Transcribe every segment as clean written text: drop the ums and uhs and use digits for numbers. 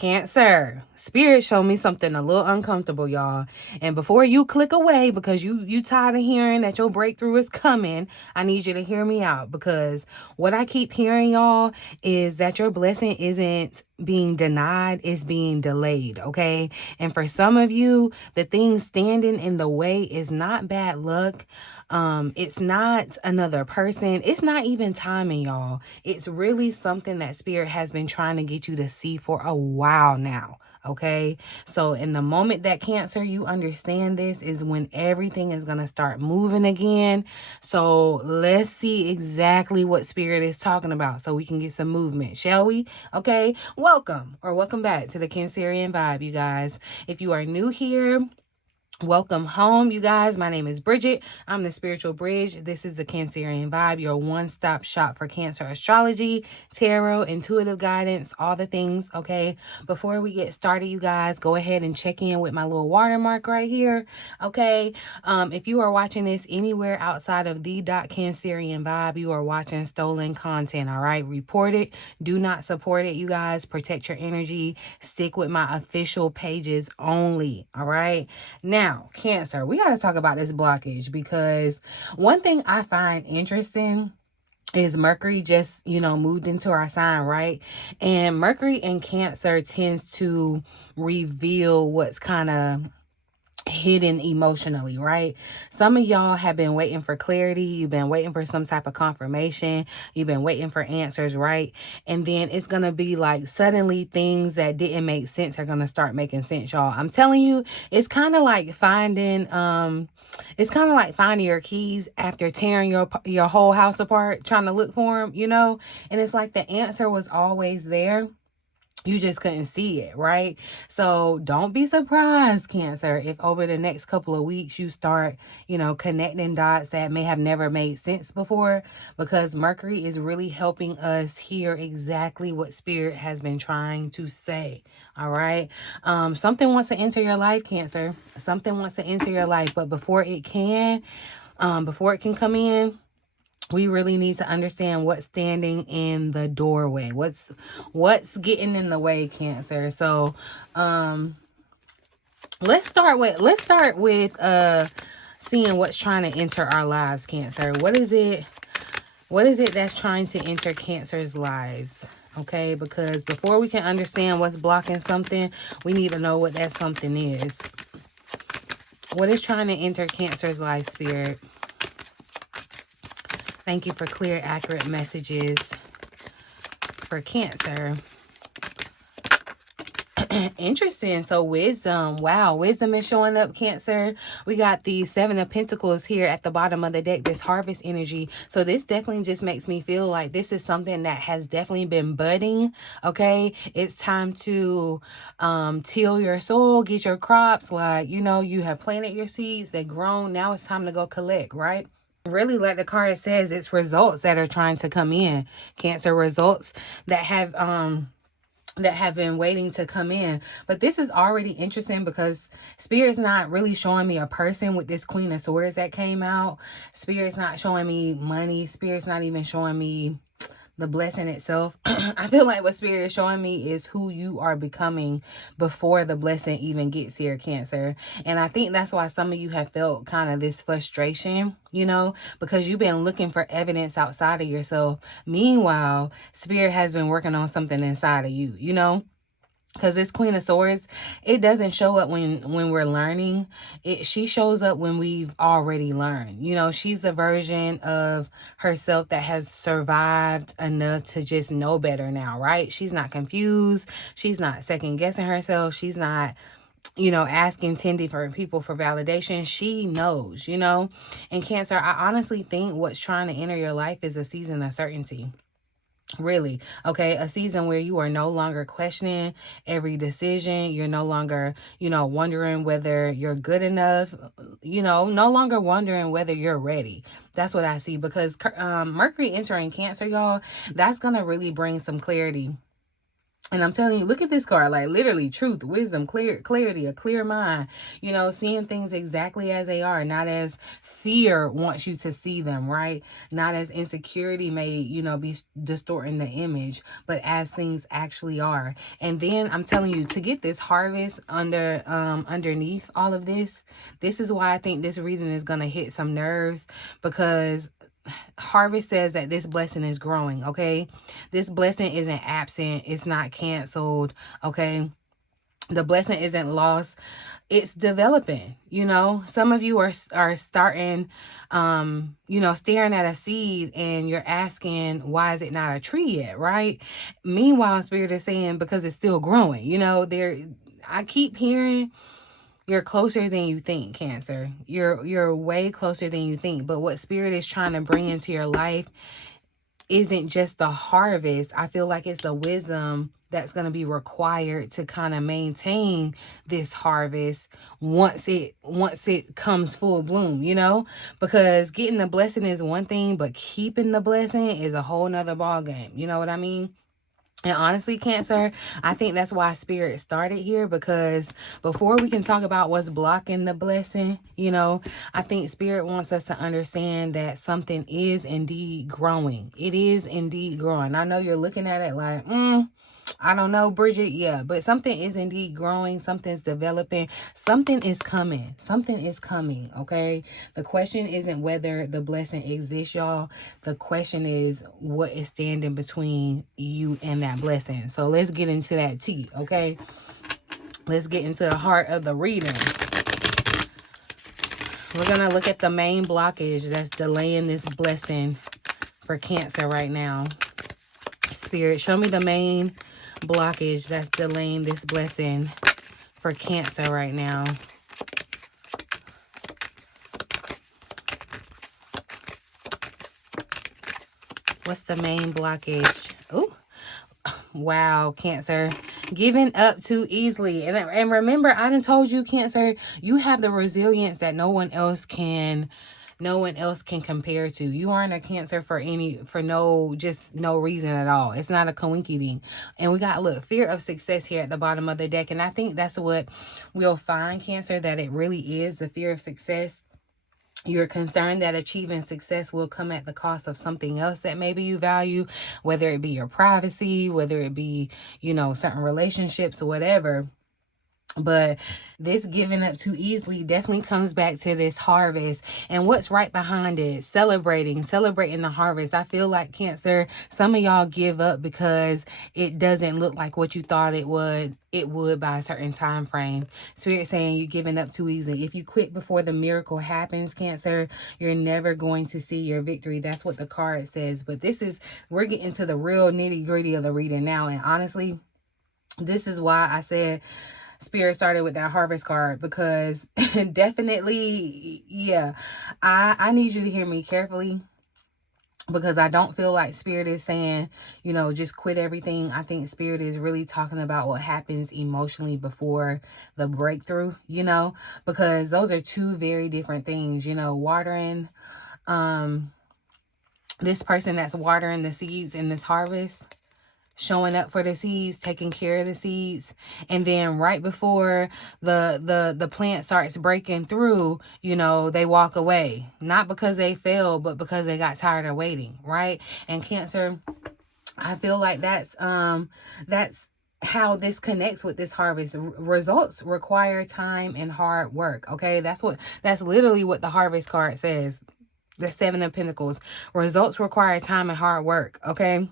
Cancer, Spirit showed me something a little uncomfortable, y'all. And before you click away because you tired of hearing that your breakthrough is coming, I need you to hear me out, because what I keep hearing, y'all, is that your blessing isn't being denied, it's being delayed, okay? And for some of you, the thing standing in the way is not bad luck. It's not another person. It's not even timing, y'all. It's really something that Spirit has been trying to get you to see for a while now. Okay, so in the moment that Cancer, you understand this, is when everything is going to start moving again. So let's see exactly what Spirit is talking about so we can get some movement, shall we? Okay, welcome back to the Cancerian Vibe, you guys. If you are new here, welcome home, you guys. My name is Bridget. I'm the Spiritual Bridge. This is the Cancerian Vibe, your one-stop shop for Cancer astrology, tarot, intuitive guidance, all the things, okay? Before we get started, you guys, go ahead and check in with my little watermark right here, okay? If you are watching this anywhere outside of the Cancerian Vibe, you are watching stolen content, all right? Report it. Do not support it, you guys. Protect your energy. Stick with my official pages only, all right? Now, Cancer, we got to talk about this blockage, because one thing I find interesting is Mercury just, moved into our sign, right? And Mercury in Cancer tends to reveal what's kind of hidden emotionally, right? Some of y'all have been waiting for clarity. You've been waiting for some type of confirmation. You've been waiting for answers, right? And then it's going to be like suddenly things that didn't make sense are going to start making sense, y'all. I'm telling you, it's kind of like finding your keys after tearing your whole house apart, trying to look for them, And it's like the answer was always there. You just couldn't see it, right? So don't be surprised, Cancer, if over the next couple of weeks you start, connecting dots that may have never made sense before, because Mercury is really helping us hear exactly what Spirit has been trying to say. All right. Something wants to enter your life, Cancer. Something wants to enter your life, but before it can come in, we really need to understand what's standing in the doorway. What's getting in the way, Cancer. So, let's start with seeing what's trying to enter our lives, Cancer. What is it that's trying to enter Cancer's lives? Okay, because before we can understand what's blocking something, we need to know what that something is. What is trying to enter Cancer's life, Spirit? Thank you for clear, accurate messages for Cancer. Interesting. So wisdom. Wow. Wisdom is showing up, Cancer. We got the 7 of Pentacles here at the bottom of the deck, this harvest energy. So this definitely just makes me feel like this is something that has definitely been budding. Okay. It's time to till your soil, get your crops. Like, you have planted your seeds, they've grown. Now it's time to go collect, right? Really, like the card says, it's results that are trying to come in, Cancer. Results that have been waiting to come in. But this is already interesting because Spirit's not really showing me a person with this Queen of Swords that came out. Spirit's not showing me money. Spirit's not even showing me the blessing itself. I feel like what Spirit is showing me is who you are becoming before the blessing even gets here, Cancer. And I think that's why some of you have felt kind of this frustration, because you've been looking for evidence outside of yourself. Meanwhile, Spirit has been working on something inside of you, Because this Queen of Swords, it doesn't show up when we're learning. She shows up when we've already learned. She's the version of herself that has survived enough to just know better now, right? She's not confused. She's not second guessing herself. She's not, asking Tindy for people for validation. She knows, And Cancer, I honestly think what's trying to enter your life is a season of certainty. Really, okay, a season where you are no longer questioning every decision. You're no longer, wondering whether you're good enough, no longer wondering whether you're ready. That's what I see, because Mercury entering Cancer, y'all, that's gonna really bring some clarity And I'm telling you, look at this card, like literally truth, wisdom, clarity, a clear mind, you know, seeing things exactly as they are, not as fear wants you to see them, right? Not as insecurity may, you know, be distorting the image, but as things actually are. And then I'm telling you, to get this harvest underneath all of this, this is why I think this reading is going to hit some nerves, because harvest says that this blessing is growing, okay? This blessing isn't absent. It's not canceled, okay? The blessing isn't lost. It's developing, you know? Some of you are starting, you know, staring at a seed and you're asking, why is it not a tree yet, right? Meanwhile, Spirit is saying, because it's still growing, you know? I keep hearing, you're closer than you think, Cancer. You're way closer than you think. But what Spirit is trying to bring into your life isn't just the harvest. I feel like it's the wisdom that's going to be required to kind of maintain this harvest once it comes full bloom, you know? Because getting the blessing is one thing, but keeping the blessing is a whole nother ball game. You know what I mean? And honestly, Cancer, I think that's why Spirit started here, because before we can talk about what's blocking the blessing, you know, I think Spirit wants us to understand that something is indeed growing. It is indeed growing. I know you're looking at it like, I don't know, Bridget. Yeah, but something is indeed growing. Something's developing. Something is coming. Something is coming, okay? The question isn't whether the blessing exists, y'all. The question is what is standing between you and that blessing. So let's get into that tea, okay? Let's get into the heart of the reading. We're going to look at the main blockage that's delaying this blessing for Cancer right now. Spirit, show me the main blockage that's delaying this blessing for Cancer right now. What's the main blockage? Oh, wow, Cancer. Giving up too easily. And remember, I done told you, Cancer, you have the resilience that no one else can compare to. You aren't a Cancer for no reason at all. It's not a coinky thing. And we got, look, fear of success here at the bottom of the deck. And I think that's what we'll find, Cancer, that it really is the fear of success. You're concerned that achieving success will come at the cost of something else that maybe you value, whether it be your privacy, whether it be, you know, certain relationships or whatever. But this giving up too easily definitely comes back to this harvest and what's right behind it. Celebrating the harvest. I feel like, Cancer, some of y'all give up because it doesn't look like what you thought it would by a certain time frame. Spirit saying you're giving up too easily. If you quit before the miracle happens, Cancer, you're never going to see your victory. That's what the card says. But we're getting to the real nitty gritty of the reading now. And honestly, this is why I said Spirit started with that harvest card, because definitely, yeah, I need you to hear me carefully, because I don't feel like Spirit is saying, you know, just quit everything. I think Spirit is really talking about what happens emotionally before the breakthrough, you know, because those are two very different things, you know. Watering, this person that's watering the seeds in this harvest, showing up for the seeds, taking care of the seeds, and then right before the plant starts breaking through, you know, they walk away, not because they failed, but because they got tired of waiting, right? And Cancer, I feel like that's how this connects with this harvest. Results require time and hard work, okay? That's literally what the harvest card says. The Seven of Pentacles. Results require time and hard work, okay?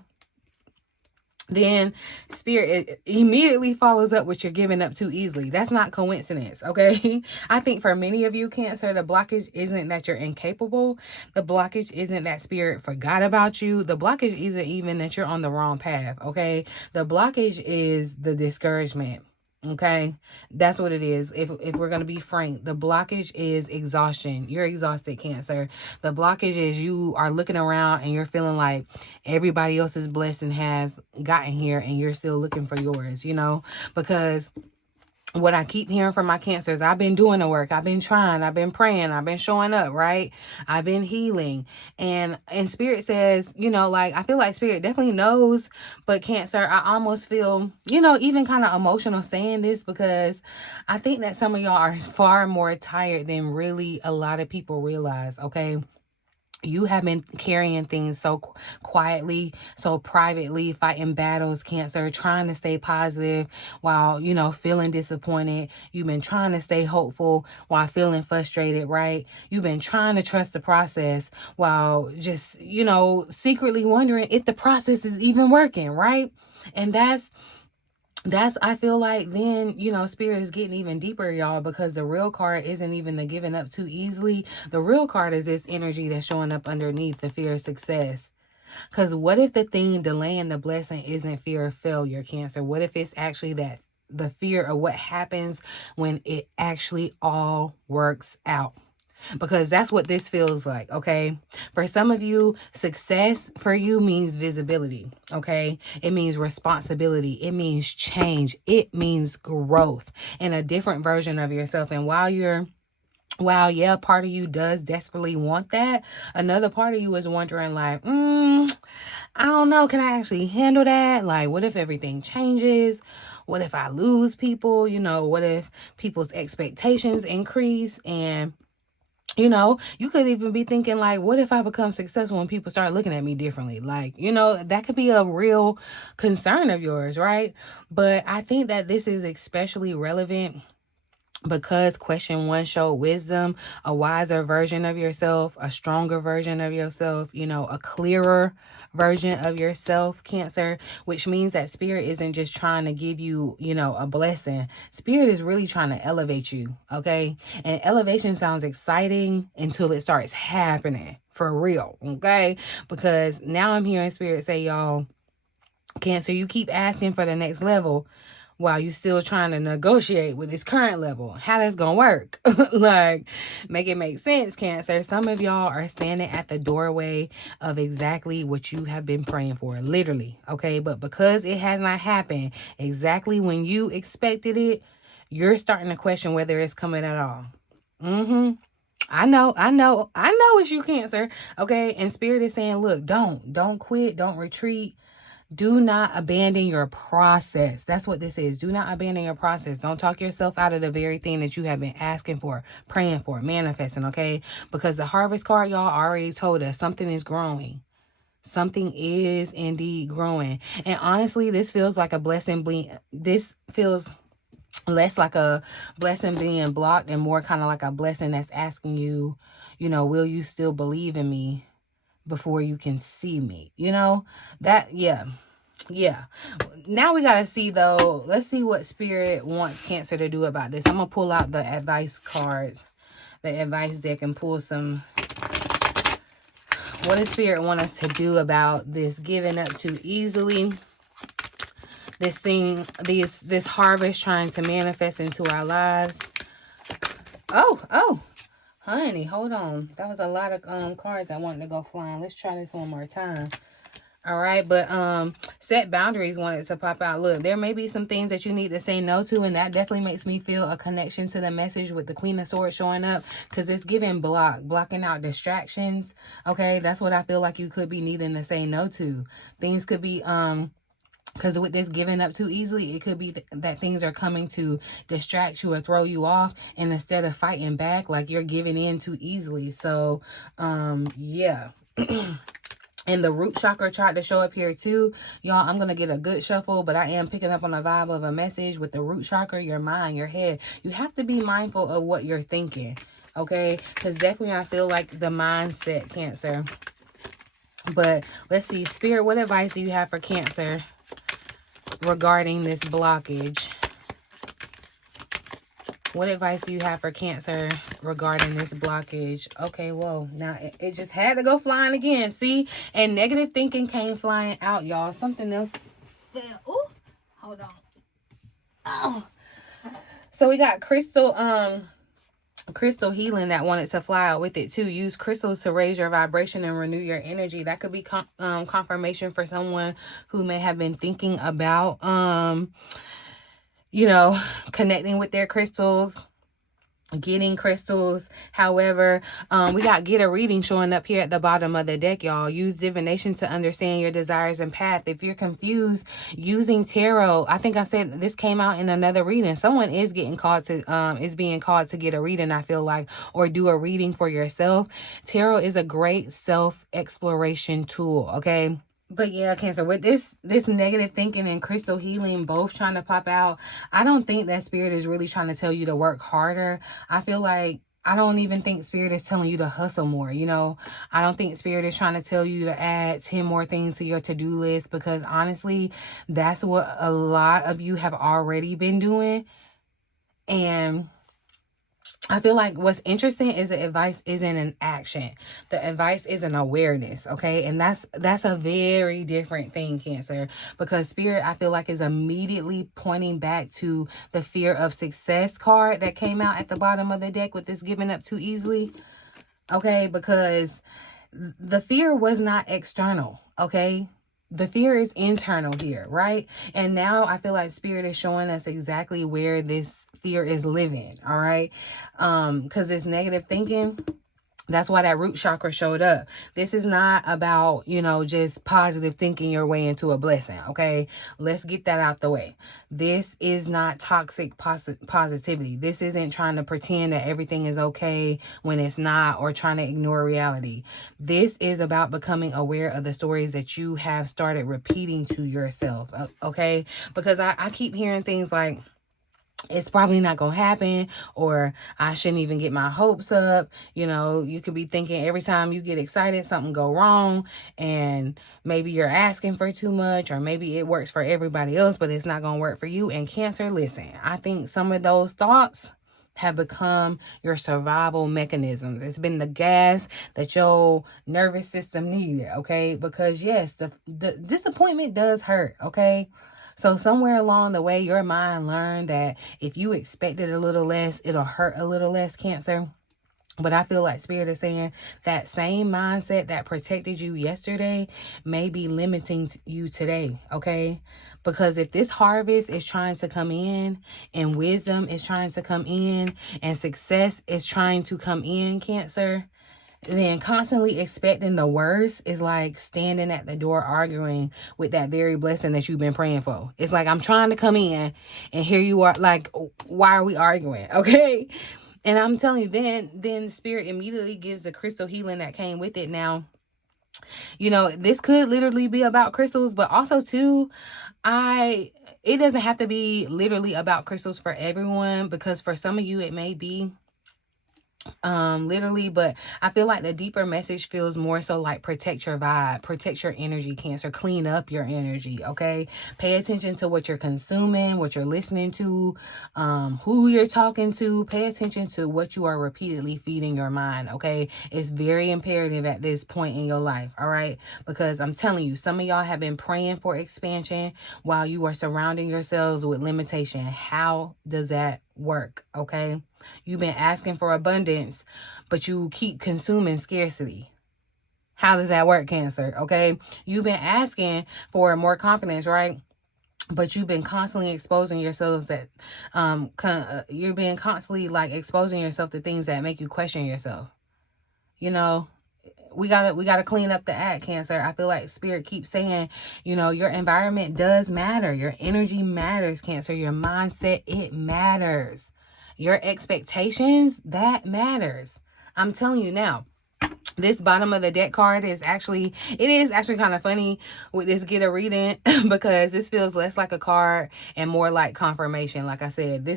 Then Spirit immediately follows up with you're giving up too easily. That's not coincidence, okay? I think for many of you, Cancer, the blockage isn't that you're incapable. The blockage isn't that Spirit forgot about you. The blockage isn't even that you're on the wrong path, okay? The blockage is the discouragement. Okay, that's what it is. If we're going to be frank, the blockage is exhaustion. You're exhausted, Cancer. The blockage is you are looking around and you're feeling like everybody else's blessing has gotten here and you're still looking for yours, you know, because what I keep hearing from my Cancers, I've been doing the work. I've been trying. I've been praying. I've been showing up, right? I've been healing. And Spirit says, you know, like, I feel like Spirit definitely knows. But Cancer, I almost feel, you know, even kind of emotional saying this, because I think that some of y'all are far more tired than really a lot of people realize, okay? You have been carrying things so quietly, so privately, fighting battles, Cancer, trying to stay positive while, you know, feeling disappointed. You've been trying to stay hopeful while feeling frustrated, right? You've been trying to trust the process while just, you know, secretly wondering if the process is even working, right? And that's I feel like then, you know, Spirit is getting even deeper, y'all, because the real card isn't even the giving up too easily. The real card is this energy that's showing up underneath, the fear of success. Because what if the thing delaying the blessing isn't fear of failure, Cancer? What if it's actually that the fear of what happens when it actually all works out? Because that's what this feels like, okay? For some of you, success for you means visibility, okay? It means responsibility. It means change. It means growth and a different version of yourself. And while yeah, part of you does desperately want that, another part of you is wondering like, I don't know, can I actually handle that? Like, what if everything changes? What if I lose people? You know, what if people's expectations increase? And you know, you could even be thinking like, what if I become successful when people start looking at me differently? Like, you know, that could be a real concern of yours, right? But I think that this is especially relevant because question 1 showed wisdom, a wiser version of yourself, a stronger version of yourself, you know, a clearer version of yourself, Cancer, which means that Spirit isn't just trying to give you, you know, a blessing. Spirit is really trying to elevate you, okay? And elevation sounds exciting until it starts happening for real, okay? Because now I'm hearing Spirit say, y'all, Cancer, you keep asking for the next level while you still trying to negotiate with this current level. How that's gonna work? Like, make it make sense, Cancer. Some of y'all are standing at the doorway of exactly what you have been praying for, literally, okay? But because it has not happened exactly when you expected it, you're starting to question whether it's coming at all. I know it's you, Cancer, okay? And Spirit is saying, look, don't quit, don't retreat. Do not abandon your process. That's what this is. Do not abandon your process. Don't talk yourself out of the very thing that you have been asking for, praying for, manifesting, okay? Because the harvest card, y'all, already told us something is growing. Something is indeed growing. And honestly, this feels like a blessing. This feels less like a blessing being blocked and more kind of like a blessing that's asking you, you know, will you still believe in me before you can see me? You know, that, yeah. Now we gotta see though. Let's see what Spirit wants Cancer to do about this. I'm gonna pull out the advice cards, the advice deck, and pull some. What does Spirit want us to do about this giving up too easily? This thing, this harvest trying to manifest into our lives. Oh, honey, hold on. That was a lot of cards I wanted to go flying. Let's try this one more time. All right, but set boundaries wanted to pop out. Look, there may be some things that you need to say no to, and that definitely makes me feel a connection to the message with the Queen of Swords showing up, because it's giving blocking out distractions. Okay, that's what I feel like you could be needing to say no to. Things could be because with this giving up too easily, it could be that things are coming to distract you or throw you off, and instead of fighting back, like you're giving in too easily. So yeah. And the root chakra tried to show up here too. Y'all, I'm going to get a good shuffle, but I am picking up on the vibe of a message with the root chakra, your mind, your head. You have to be mindful of what you're thinking, okay? Because definitely I feel like the mindset, Cancer. But let's see, Spirit, what advice do you have for Cancer regarding this blockage? What advice do you have for Cancer regarding this blockage? Okay, whoa. Now, it just had to go flying again. See? And negative thinking came flying out, y'all. Something else fell. Ooh, hold on. Oh. So we got crystal healing that wanted to fly out with it too. Use crystals to raise your vibration and renew your energy. That could be confirmation for someone who may have been thinking about you know, connecting with their crystals, getting crystals. However, we got get a reading showing up here at the bottom of the deck, y'all. Use divination to understand your desires and path. If you're confused, using tarot, I think I said this came out in another reading. Someone is getting called to is being called to get a reading, I feel like, or do a reading for yourself. Tarot is a great self exploration tool, okay? But yeah, Cancer, with this negative thinking and crystal healing both trying to pop out, I don't think that Spirit is really trying to tell you to work harder. I feel like, I don't even think Spirit is telling you to hustle more, you know? I don't think Spirit is trying to tell you to add 10 more things to your to-do list, because honestly, that's what a lot of you have already been doing. And I feel like what's interesting is the advice isn't an action. The advice is an awareness, okay? And that's a very different thing, Cancer. Because Spirit, I feel like, is immediately pointing back to the fear of success card that came out at the bottom of the deck with this giving up too easily, okay? Because the fear was not external, okay? The fear is internal here, right? And now I feel like Spirit is showing us exactly where this fear is living, all right? Because this negative thinking, that's why that root chakra showed up. This is not about, you know, just positive thinking your way into a blessing, okay? Let's get that out the way. This is not toxic positivity. This isn't trying to pretend that everything is okay when it's not, or trying to ignore reality. This is about becoming aware of the stories that you have started repeating to yourself, okay? Because I keep hearing things like, it's probably not gonna happen, or I shouldn't even get my hopes up. You know, you could be thinking every time you get excited, something go wrong, and maybe you're asking for too much, or maybe it works for everybody else, but it's not gonna work for you. And Cancer, listen, I think some of those thoughts have become your survival mechanisms. It's been the gas that your nervous system needed, okay? Because yes, the disappointment does hurt, okay? So somewhere along the way, your mind learned that if you expected a little less, it'll hurt a little less, Cancer. But I feel like Spirit is saying that same mindset that protected you yesterday may be limiting you today, okay? Because if this harvest is trying to come in, and wisdom is trying to come in, and success is trying to come in, Cancer, then constantly expecting the worst is like standing at the door arguing with that very blessing that you've been praying for. It's like, I'm trying to come in, and here you are, like, why are we arguing? Okay. And I'm telling you, then Spirit immediately gives the crystal healing that came with it. Now, you know, this could literally be about crystals, but also too, it doesn't have to be literally about crystals for everyone, because for some of you it may be literally, but I feel like the deeper message feels more so like protect your vibe, protect your energy, Cancer, clean up your energy, okay? Pay attention to what you're consuming, what you're listening to, who you're talking to. Pay attention to what you are repeatedly feeding your mind, okay? It's very imperative at this point in your life, all right? Because I'm telling you, some of y'all have been praying for expansion while you are surrounding yourselves with limitation. How does that work, okay? You've been asking for abundance, but you keep consuming scarcity. How does that work, Cancer? Okay. You've been asking for more confidence, right? But you've been constantly exposing yourselves that, you're being constantly like exposing yourself to things that make you question yourself. You know, we gotta clean up the act, Cancer. I feel like Spirit keeps saying, you know, your environment does matter. Your energy matters, Cancer. Your mindset, it matters. Your expectations, that matters. I'm telling you now, this bottom of the deck card is actually kind of funny with this get a reading because this feels less like a card and more like confirmation. Like I said,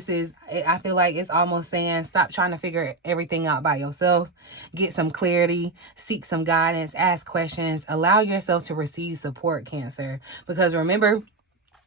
I feel like it's almost saying stop trying to figure everything out by yourself. Get some clarity, seek some guidance, ask questions, allow yourself to receive support, Cancer. Because remember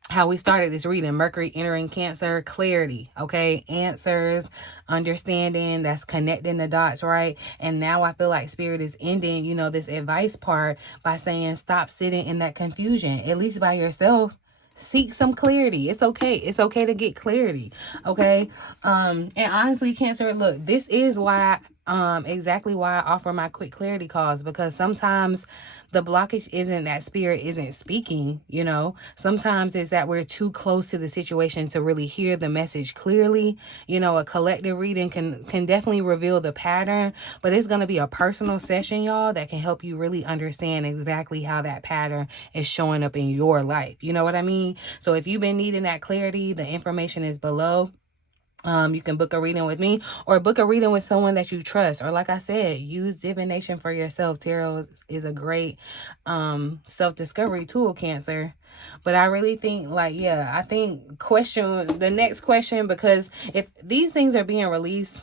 how we started this reading, Mercury entering Cancer, clarity, okay? Answers, understanding, that's connecting the dots, right? And now I feel like Spirit is ending, you know, this advice part by saying stop sitting in that confusion, at least by yourself. Seek some clarity. It's okay. It's okay to get clarity, okay? And honestly, Cancer, look, this is why Exactly why I offer my quick clarity calls, because sometimes the blockage isn't that spirit isn't speaking, you know. Sometimes it's that we're too close to the situation to really hear the message clearly. You know, a collective reading can definitely reveal the pattern, but it's going to be a personal session, y'all, that can help you really understand exactly how that pattern is showing up in your life. You know what I mean? So if you've been needing that clarity, the information is below. You can book a reading with me or book a reading with someone that you trust. Or like I said, use divination for yourself. Tarot is a great self-discovery tool, Cancer. But I really think, like, yeah, I think the next question, because if these things are being released,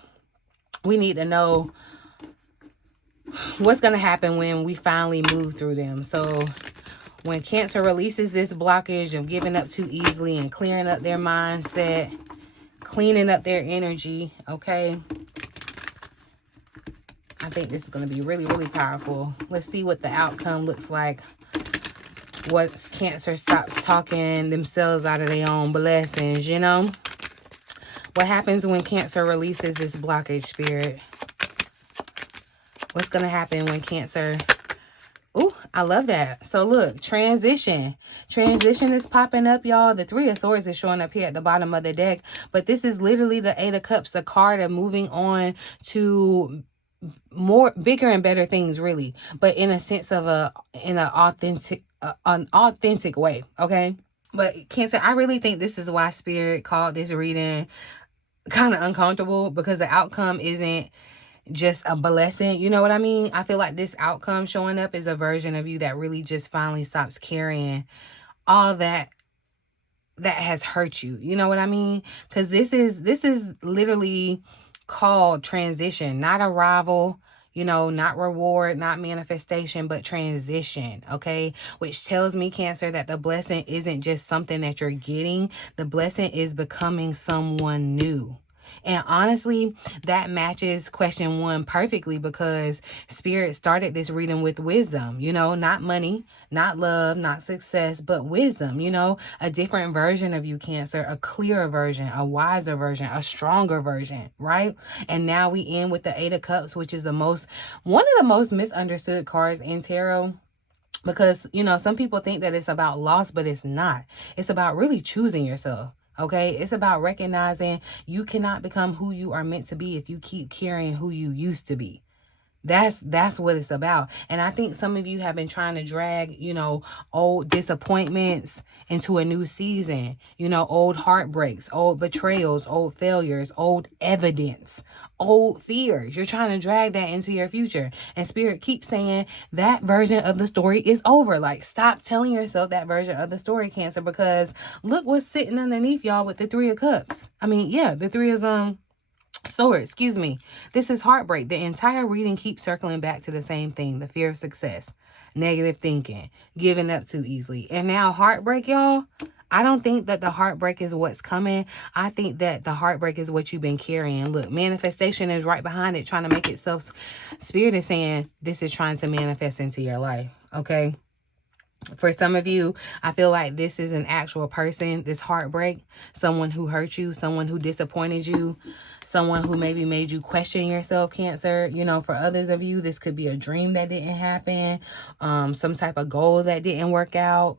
we need to know what's going to happen when we finally move through them. So when Cancer releases this blockage of giving up too easily and clearing up their mindset, cleaning up their energy, okay? I think this is going to be really, really powerful. Let's see what the outcome looks like. Once Cancer stops talking themselves out of their own blessings, you know? What happens when Cancer releases this blockage, Spirit? What's going to happen when Cancer... Ooh, I love that. So look, transition. Transition is popping up, y'all. The Three of Swords is showing up here at the bottom of the deck. But this is literally the Eight of Cups, the card of moving on to more bigger and better things, really. But in a sense of an authentic way, okay? But Cancer, I really think this is why Spirit called this reading kind of uncomfortable, because the outcome isn't just a blessing. You know what I mean? I feel like this outcome showing up is a version of you that really just finally stops carrying all that has hurt you. You know what I mean? Because this is literally called transition, not arrival, you know, not reward, not manifestation, but transition, okay? Which tells me, Cancer, that the blessing isn't just something that you're getting. The blessing is becoming someone new. And honestly, that matches question 1 perfectly, because Spirit started this reading with wisdom, you know, not money, not love, not success, but wisdom, you know, a different version of you, Cancer, a clearer version, a wiser version, a stronger version, right? And now we end with the Eight of Cups, which is one of the most misunderstood cards in tarot. Because, you know, some people think that it's about loss, but it's not. It's about really choosing yourself. Okay, it's about recognizing you cannot become who you are meant to be if you keep carrying who you used to be. That's what it's about. And I think some of you have been trying to drag, you know, old disappointments into a new season, you know, old heartbreaks, old betrayals, old failures, old evidence, old fears. You're trying to drag that into your future. And Spirit keeps saying that version of the story is over. Like, stop telling yourself that version of the story, Cancer, because look what's sitting underneath y'all with the Three of Cups. I mean, yeah, the Three of Swords, excuse me. This is heartbreak. The entire reading keeps circling back to the same thing: the fear of success, negative thinking, giving up too easily. And now heartbreak, y'all. I don't think that the heartbreak is what's coming. I think that the heartbreak is what you've been carrying. Look, manifestation is right behind it, trying to make itself. Spirit is saying this is trying to manifest into your life, okay? For some of you, I feel like this is an actual person, this heartbreak, someone who hurt you, someone who disappointed you, someone who maybe made you question yourself, Cancer. You know, for others of you, this could be a dream that didn't happen, some type of goal that didn't work out.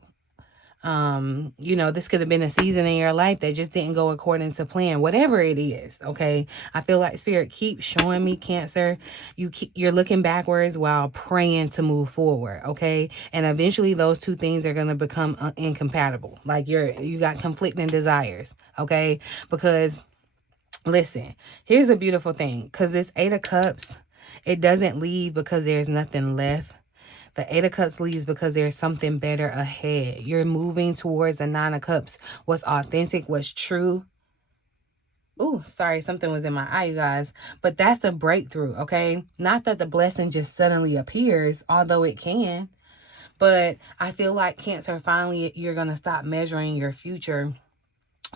You know, this could have been a season in your life that just didn't go according to plan, whatever it is, okay? I feel like Spirit keeps showing me, Cancer, you're looking backwards while praying to move forward, okay? And eventually those two things are going to become incompatible. Like you got conflicting desires, okay? Because listen, here's a beautiful thing, because this Eight of Cups, it doesn't leave because there's nothing left. The Eight of Cups leaves because there's something better ahead. You're moving towards the Nine of Cups. What's authentic, what's true. Ooh, sorry, something was in my eye, you guys. But that's the breakthrough, okay? Not that the blessing just suddenly appears, although it can. But I feel like, Cancer, finally you're going to stop measuring your future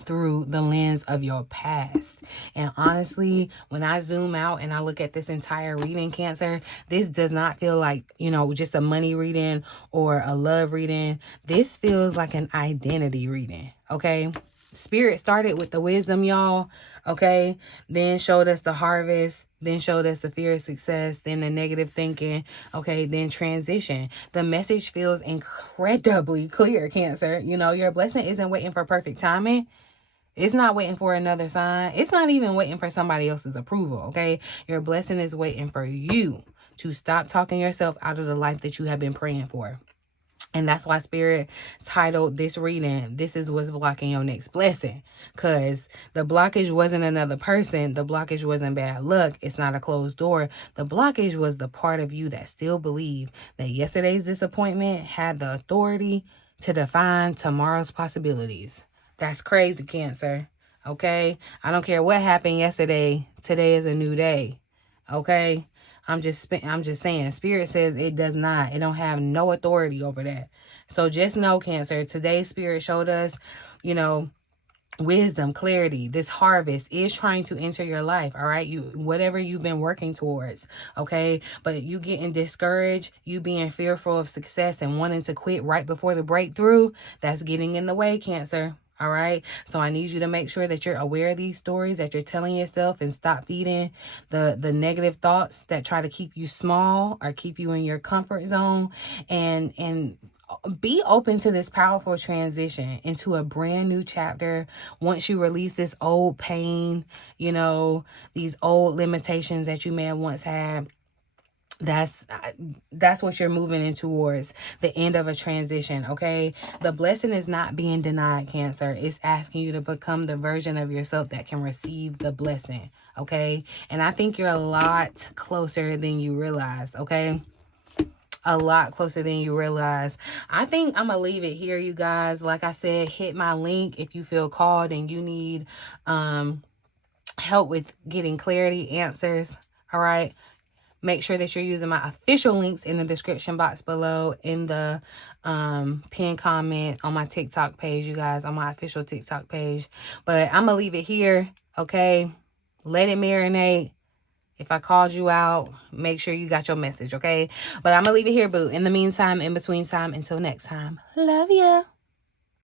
through the lens of your past. And honestly, when I zoom out and I look at this entire reading, Cancer, this does not feel like, you know, just a money reading or a love reading. This feels like an identity reading, okay? Spirit started with the wisdom, y'all, okay? Then showed us the harvest, then showed us the fear of success, then the negative thinking, okay? Then transition. The message feels incredibly clear, Cancer. You know, your blessing isn't waiting for perfect timing. It's not waiting for another sign. It's not even waiting for somebody else's approval, okay? Your blessing is waiting for you to stop talking yourself out of the life that you have been praying for. And that's why Spirit titled this reading, This is What's Blocking Your Next Blessing. Because the blockage wasn't another person. The blockage wasn't bad luck. It's not a closed door. The blockage was the part of you that still believed that yesterday's disappointment had the authority to define tomorrow's possibilities. That's crazy, Cancer. Okay? I don't care what happened yesterday. Today is a new day. Okay? I'm just saying, Spirit says it does not. It don't have no authority over that. So just know, Cancer, today Spirit showed us, you know, wisdom, clarity. This harvest is trying to enter your life, all right? Whatever you've been working towards, okay? But you getting discouraged, you being fearful of success and wanting to quit right before the breakthrough, that's getting in the way, Cancer. All right. So I need you to make sure that you're aware of these stories that you're telling yourself and stop feeding the negative thoughts that try to keep you small or keep you in your comfort zone, and be open to this powerful transition into a brand new chapter. Once you release this old pain, you know, these old limitations that you may have once had, that's what you're moving in towards, the end of a transition, okay? The blessing is not being denied, Cancer. It's asking you to become the version of yourself that can receive the blessing, okay? And I think you're a lot closer than you realize, okay? A lot closer than you realize. I think I'm gonna leave it here, you guys. Like I said, hit my link if you feel called and you need help with getting clarity, answers, all right? Make sure that you're using my official links in the description box below, in the pinned comment on my TikTok page, you guys, on my official TikTok page. But I'm going to leave it here, okay? Let it marinate. If I called you out, make sure you got your message, okay? But I'm going to leave it here, boo. In the meantime, in between time, until next time, love ya.